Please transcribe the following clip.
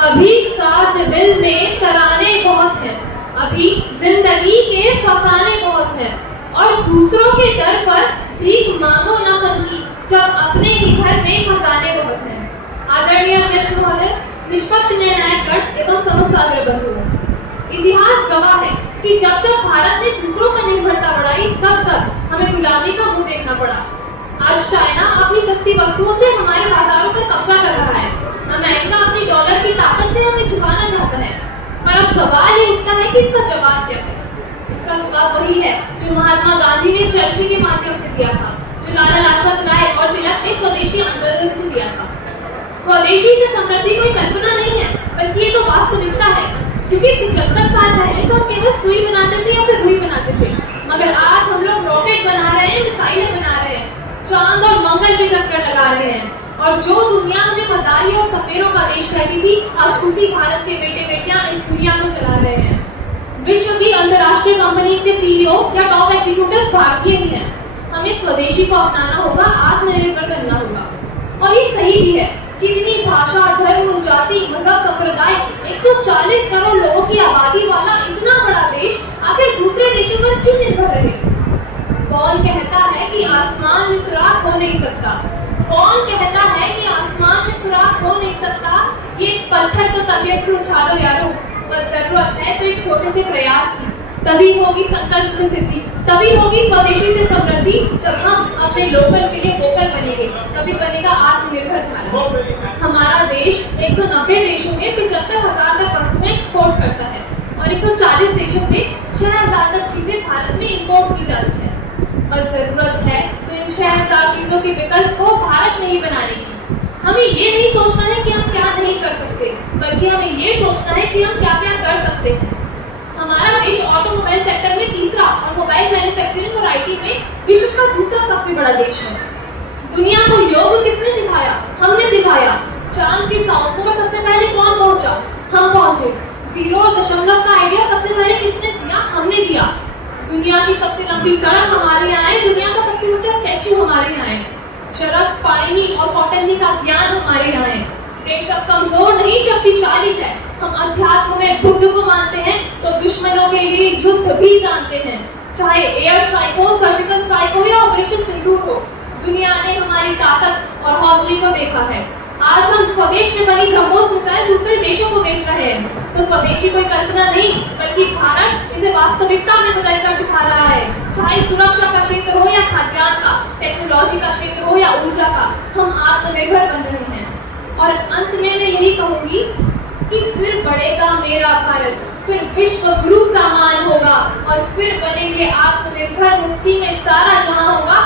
अभी साथ दिल में तराने बहुत हैं, अभी जिंदगी के फसाने बहुत हैं, और दूसरों के दर पर भीख मांगो ना संगी, जब अपने ही घर में खजाने बहुत हैं। आदरणीय अध्यक्ष महोदय, निष्पक्ष निर्णायक गण एवं समस्त अग्रबंधुओं, इतिहास गवाह है कि जब जब भारत ने दूसरों पर निर्भरता बढ़ाई, तब तक हमें गुलामी का मुंह देखना पड़ा। आज चाइना अपनी सस्ती वस्तुओं से हमारे बाजारों पर कब्जा कर रहा है, अमेरिका अपनी डॉलर की ताकत से हमें झुकाना चाहता है। पर अब सवाल ये उठता है कि इसका जवाब क्या है? इसका जवाब वही है जो महात्मा गांधी ने चरखे के माध्यम से दिया था, जो लाला लाजपत राय और तिलक ने स्वदेशी आंदोलन से दिया था। स्वदेशी से समृद्धि कोई कल्पना नहीं है, बल्कि ये तो वास्तविकता है, क्योंकि 75 साल पहले तो हम केवल सुई बनाते थे या फिर रुई बनाते थे, मगर आज हम लोग रॉकेट बना रहे हैं, मिसाइलें बना रहे हैं, चांद और मंगल के चक्कर लगा रहे हैं, और जो दुनिया हमें मदारियों और सपेरों का देश कहती थी, आज उसी भारत के बेटे बेटियां इस दुनिया को चला रहे हैं। विश्व की अंतरराष्ट्रीय कंपनी के सीईओ या टॉप एग्जीक्यूटिव भारतीय ही हैं। हमें स्वदेशी को अपनाना होगा, आत्मनिर्भर बनना होगा। और ये सही भी है कि इतनी भाषा, धर्म, जाति, मजहब, संप्रदाय, 140 करोड़ लोगों की आबादी वाला इतना बड़ा देश आखिर दूसरे देशों पर क्यों निर्भर रहे? कौन कहता है कि आसमान में सुराख हो नहीं सकता? कौन कहता है कि आसमान में सुराख हो नहीं सकता? ये पत्थर तो तबीयत से उछालो यारो, बस जरूरत है तो एक छोटे से प्रयास की, तभी होगी संकल्प से सिद्धि, तभी होगी स्वदेशी से समृद्धि। जब हम अपने लोकल के लिए वोकल बनेंगे, तभी बनेगा आत्मनिर्भर भारत। हमारा देश 190 देशों में 75,000 तक वस्तुएं एक्सपोर्ट करता है और 140 देशों से 6,000 तक चीजें भारत में इंपोर्ट की जाती है। बस जरूरत है तो इन 6,000 चीजों के विकल्प को भारत में ही बनाने की। हमें ये नहीं सोचना है कि हम क्या नहीं कर सकते, बल्कि हमें ये सोचना है कि हम क्या क्या कर सकते हैं। हमारा देश ऑटोमोबाइल सेक्टर में तीसरा और मोबाइल मैन्युफैक्चरिंग और आईटी में विश्व का दूसरा सबसे बड़ा देश है। दुनिया को योग किसने सिखाया? हमने सिखाया। चांद के साउथ पोल सबसे पहले कौन पहुंचा? हम पहुंचे। जीरो और दशमलव का आइडिया सबसे पहले किसने दिया? हमने दिया। दुनिया की सबसे लंबी सड़क हमारे यहाँ है, दुनिया का सबसे ऊंचा स्टैच्यू हमारे यहाँ है, चरक, पाणिनि और कौटिल्य का ज्ञान हमारे यहाँ है। देश अब कमजोर नहीं, शक्तिशाली है। हम अध्यात्म में बुद्ध को मानते हैं तो दुश्मनों के लिए युद्ध भी जानते हैं, चाहे एयर स्ट्राइक हो, सर्जिकल स्ट्राइक हो या ऑपरेशन सिंदूर हो। दुनिया ने हमारी ताकत और हौसले को देखा है। आज हम स्वदेश में बनी ब्रह्मोस मिसाइल दूसरे देशों को बेच रहे हैं, तो स्वदेशी कोई कल्पना नहीं, बल्कि भारत इसे वास्तविकता में बदलकर दिखा रहा है। चाहे सुरक्षा का क्षेत्र हो या खाद्यान्न का, टेक्नोलॉजी का क्षेत्र हो या ऊर्जा का, हम आत्मनिर्भर बन रहे हैं। और अंत में मैं यही कहूंगी कि फिर बढ़ेगा मेरा भारत, फिर विश्व गुरु समान होगा, और फिर बनेंगे आत्मनिर्भर, मुट्ठी में सारा जहां होगा,